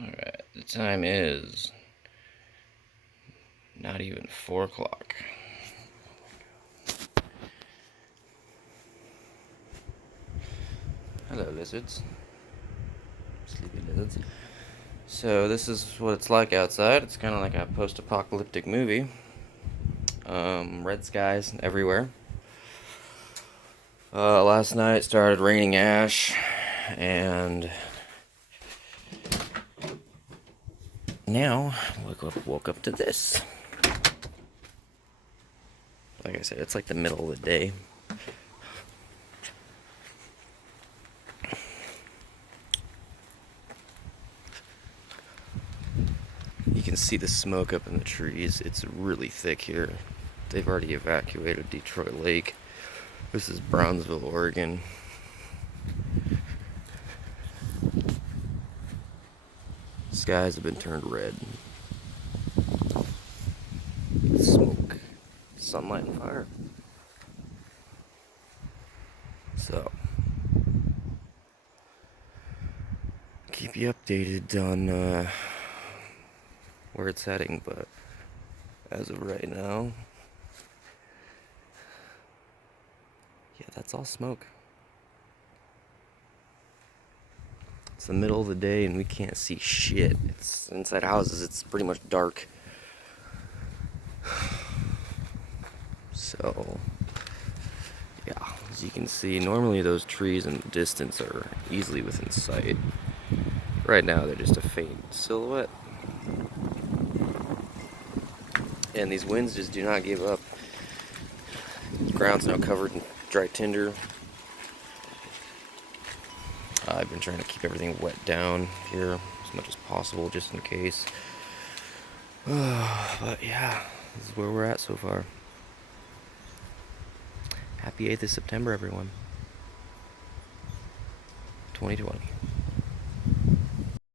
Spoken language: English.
Alright, the time is not even 4 o'clock. Hello, lizards. Sleepy lizards. So, this is what it's like outside. It's kind of like a post-apocalyptic movie. Red skies everywhere. Last night it started raining ash, and now woke up to this. Like I said, it's like the middle of the day. You can see the smoke up in the trees. It's really thick here. They've already evacuated Detroit Lake. This is Brownsville, Oregon. Skies have been turned red. Smoke, sunlight, and fire. So, keep you updated on where it's heading, but as of right now, yeah, that's all smoke. It's the middle of the day and we can't see shit. It's inside houses, it's pretty much dark. So, yeah, as you can see, normally those trees in the distance are easily within sight. Right now, they're just a faint silhouette. And these winds just do not give up. The ground's now covered in dry tinder. I've been trying to keep everything wet down here as much as possible, just in case. But yeah, this is where we're at so far. Happy 8th of September, everyone. 2020.